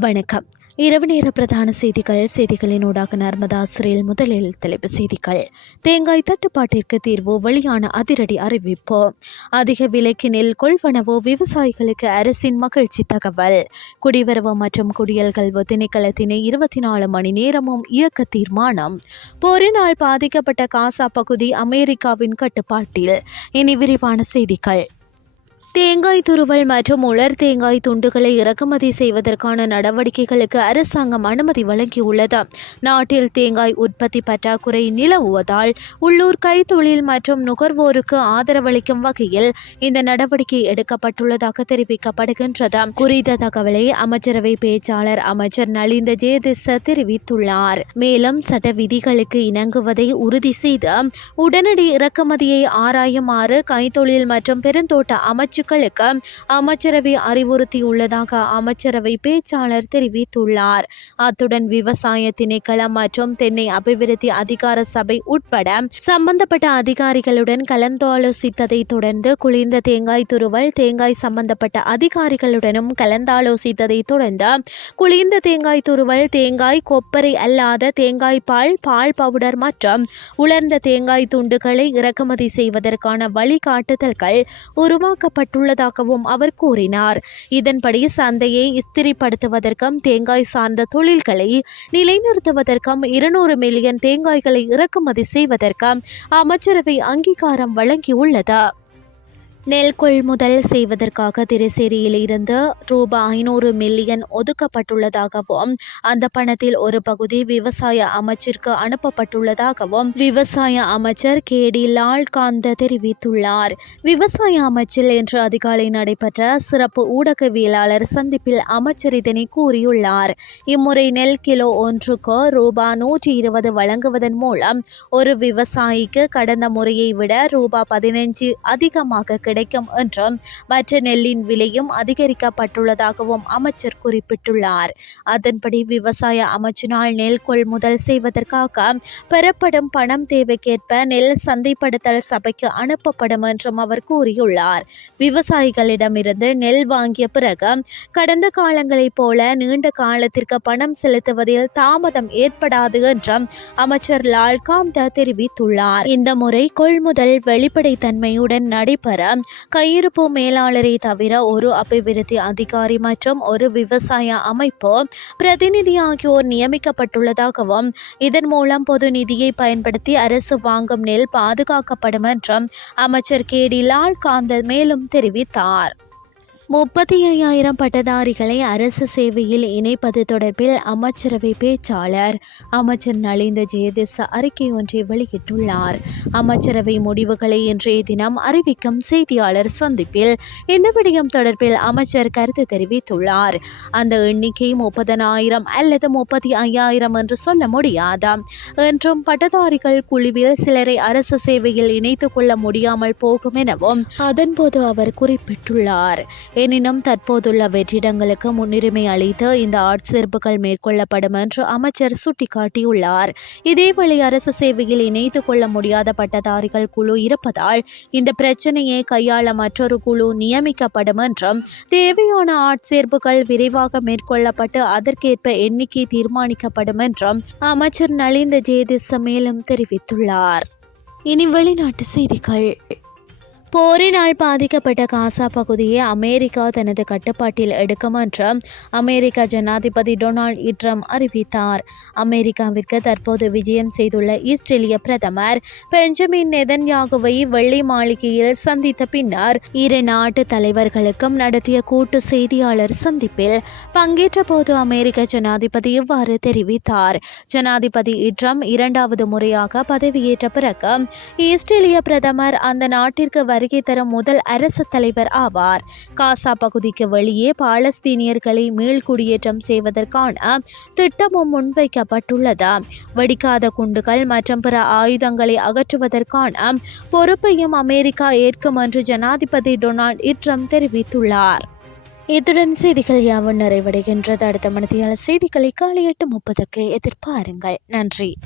வணக்கம். இரவு நேர பிரதான செய்திகள் செய்திகளினூடாக நர்மதா சிறையில் முதலில் தலைப்பு செய்திகள். தேங்காய் தட்டுப்பாட்டிற்கு தீர்வு வெளியான அதிரடி அறிவிப்பு. அதிக விலைக்கு நெல் கொள்வனவோ விவசாயிகளுக்கு அரசின் மகிழ்ச்சி தகவல். குடிவரவு மற்றும் குடியல்கல்வு திணைக்களத்தினை இருபத்தி நாலு மணி நேரமும் இயக்க தீர்மானம். போரினால் பாதிக்கப்பட்ட காசா பகுதி அமெரிக்காவின் கட்டுப்பாட்டில். இனி விரிவான செய்திகள். தேங்காய் துருவல் மற்றும் உலர் தேங்காய் துண்டுகளை இறக்குமதி செய்வதற்கான நடவடிக்கைகளுக்கு அரசாங்கம் அனுமதி வழங்கியுள்ளது. நாட்டில் தேங்காய் உற்பத்தி பற்றாக்குறை நிலவுவதால் உள்ளூர் கைத்தொழில் மற்றும் நுகர்வோருக்கு ஆதரவளிக்கும் வகையில் இந்த நடவடிக்கை எடுக்கப்பட்டுள்ளதாக தெரிவிக்கப்படுகின்றது. குறித்த தகவலை அமைச்சரவை பேச்சாளர் அமைச்சர் நலிந்த ஜேதிச தெரிவித்துள்ளார். மேலும் சட்ட விதிகளுக்கு இணங்குவதை உறுதி செய்து உடனடி இறக்குமதியை ஆராயுமாறு கைத்தொழில் மற்றும் பெருந்தோட்ட அமைச்சு அமைச்சுக்களுக்கு அமைச்சரவை அறிவுறுத்தியுள்ளதாக அமைச்சரவை பேச்சாளர் தெரிவித்துள்ளார். அத்துடன் விவசாய திணைக்களம் மற்றும் தென்னை அபிவிருத்தி அதிகார சபை உட்பட சம்பந்தப்பட்ட அதிகாரிகளுடன் கலந்தாலோசித்ததை தொடர்ந்து குளிர்ந்த தேங்காய் துருவல் தேங்காய் சம்பந்தப்பட்ட அதிகாரிகளுடனும் கலந்தாலோசித்ததை தொடர்ந்து குளிர்ந்த தேங்காய் துருவல் தேங்காய் கொப்பரை அல்லாத தேங்காய் பால் பால் பவுடர் மற்றும் உலர்ந்த தேங்காய் துண்டுகளை இறக்குமதி செய்வதற்கான வழிகாட்டுதல்கள் உருவாக்கப்பட்டு செய்யப்பட்டுள்ளதாகவும் அவர் கூறினார். இதன்படி சந்தையை இஸ்திரிப்படுத்துவதற்கும் தேங்காய் சார்ந்த தொழில்களை நிலைநிறுத்துவதற்கும் இருநூறு மில்லியன் தேங்காய்களை இறக்குமதி செய்வதற்கும் அமைச்சரவை அங்கீகாரம் வழங்கியுள்ளது. நெல் கொள்முதல் செய்வதற்காக திருச்சேரியில் இருந்து ரூபாய் ஐநூறு மில்லியன் ஒதுக்கப்பட்டுள்ளதாகவும் அந்த பணத்தில் ஒரு பகுதி விவசாய அமைச்சிற்கு அனுப்பப்பட்டுள்ளதாகவும் விவசாய அமைச்சர் கே டி லால்காந்த தெரிவித்துள்ளார். விவசாய அமைச்சில் இன்று அதிகாலை நடைபெற்ற சிறப்பு ஊடகவியலாளர் சந்திப்பில் அமைச்சர் இதனை கூறியுள்ளார். இம்முறை நெல் கிலோ ஒன்றுக்கு ரூபாய் நூற்றி இருபது வழங்குவதன் மூலம் ஒரு விவசாயிக்கு கடந்த முறையை விட ரூபாய் பதினைஞ்சு அதிகமாக கிடைக்கும் கிடைக்கும் என்றும் மற்ற நெல்லின் விலையும் அதிகரிக்கப்பட்டுள்ளதாகவும் அமைச்சர் குறிப்பிட்டுள்ளார். அதன்படி விவசாய அமைச்சினால் நெல் கொள்முதல் செய்வதற்காக பெறப்படும் பணம் தேவைக்கேற்ப நெல் சந்தைப்படுத்தல் சபைக்கு அனுப்பப்படும் என்றும் அவர் கூறியுள்ளார். விவசாயிகளிடமிருந்து நெல் வாங்கிய பிறகு கடந்த காலங்களைப் போல நீண்ட காலத்திற்கு பணம் செலுத்துவதில் தாமதம் ஏற்படாது என்றும் அமைச்சர் லால்காந்தா தெரிவித்துள்ளார். இந்த முறை கொள்முதல் வெளிப்படைத்தன்மையுடன் நடைபெற கையிருப்பு மேலாளரை தவிர ஒரு அபிவிருத்தி அதிகாரி மற்றும் ஒரு விவசாய அமைப்பு பிரதிநிதி ஆகியோர் நியமிக்கப்பட்டுள்ளதாகவும் இதன் மூலம் பொது நிதியை பயன்படுத்தி அரசு வாங்கும் நெல் பாதுகாக்கப்படும் என்றும் அமைச்சர் கே. டி. லால்காந்த மேலும் தெரிவித்தார் முப்பத்தி ஐயாயிரம் பட்டதாரிகளை அரசு சேவையில் இணைப்பது தொடர்பில் அமைச்சரவை பேச்சாளர் அமைச்சர் நலிந்த ஜெயதிச அறிக்கை ஒன்றை வெளியிட்டுள்ளார். அமைச்சரவை முடிவுகளை இன்றைய தினம் அறிவிக்கும் செய்தியாளர் சந்திப்பில் இந்த விடயம் தொடர்பில் அமைச்சர் கருத்து தெரிவித்துள்ளார். அந்த எண்ணிக்கை முப்பதனாயிரம் அல்லது முப்பத்தி ஐயாயிரம் என்று சொல்ல முடியாதாம் என்றும் பட்டதாரிகள் குழுவில் சிலரை அரசு சேவையில் இணைத்துக் கொள்ள முடியாமல் போகும் எனவும் அதன்போது அவர் குறிப்பிட்டுள்ளார். எனினும் தற்போதுள்ள வெற்றிடங்களுக்கு முன்னுரிமை அளித்து இந்த ஆட்சேர்ப்புகள் மேற்கொள்ளப்படும் என்று அமைச்சர் சுட்டிக்காட்டியுள்ளார். இதேவேளை அரசு சேவையில் இணைத்துக் கொள்ள முடியாத பட்டதாரிகள் குழு இருப்பதால் இந்த பிரச்சனையை கையாள மற்றொரு குழு நியமிக்கப்படும் என்றும் தேவையான ஆட்சேர்ப்புகள் விரைவாக மேற்கொள்ளப்பட்டு அதற்கேற்ப எண்ணிக்கை தீர்மானிக்கப்படும் என்றும் அமைச்சர் நலிந்த ஜேதிச மேலும் தெரிவித்துள்ளார். இனி வெளிநாட்டு செய்திகள். போரினால் பாதிக்கப்பட்ட காசா பகுதியை அமெரிக்கா தனது கட்டுப்பாட்டில் எடுக்கும் என்று அமெரிக்க ஜனாதிபதி டொனால்ட் இட்ரம் அறிவித்தார். அமெரிக்காவிற்கு தற்போது விஜயம் செய்துள்ள இஸ்ரேலிய பிரதமர் பெஞ்சமின் நெதன்யாகுவை வெள்ளை மாளிகையில் சந்தித்த பின்னர் இரு நாட்டு தலைவர்களுக்கும் நடத்திய கூட்டு செய்தியாளர் சந்திப்பில் பங்கேற்ற போது அமெரிக்க ஜனாதிபதி இவ்வாறு தெரிவித்தார். ஜனாதிபதி இட்ரம் இரண்டாவது முறையாக பதவியேற்ற பிறகு இஸ்ரேலிய பிரதமர் அந்த நாட்டிற்கு வருகை தரும் முதல் அரசு தலைவர் ஆவார். காசா பகுதிக்கு வெளியே பாலஸ்தீனியர்களை மீள்குடியேற்றம் செய்வதற்கான திட்டமும் முன்வைக்க முன்வைக்கப்பட்டுள்ளது வெடிக்காத குண்டுகள் மற்றும் பிற ஆயுதங்களை அகற்றுவதற்கான பொறுப்பையும் அமெரிக்கா ஏற்கும் என்று ஜனாதிபதி டொனால்ட் இட்ரம் தெரிவித்துள்ளார். இத்துடன் செய்திகள் யாவும் நிறைவடைகின்றது. அடுத்த மனதியால் செய்திகளை காலை எட்டு முப்பதுக்கு எதிர்பாருங்கள். நன்றி.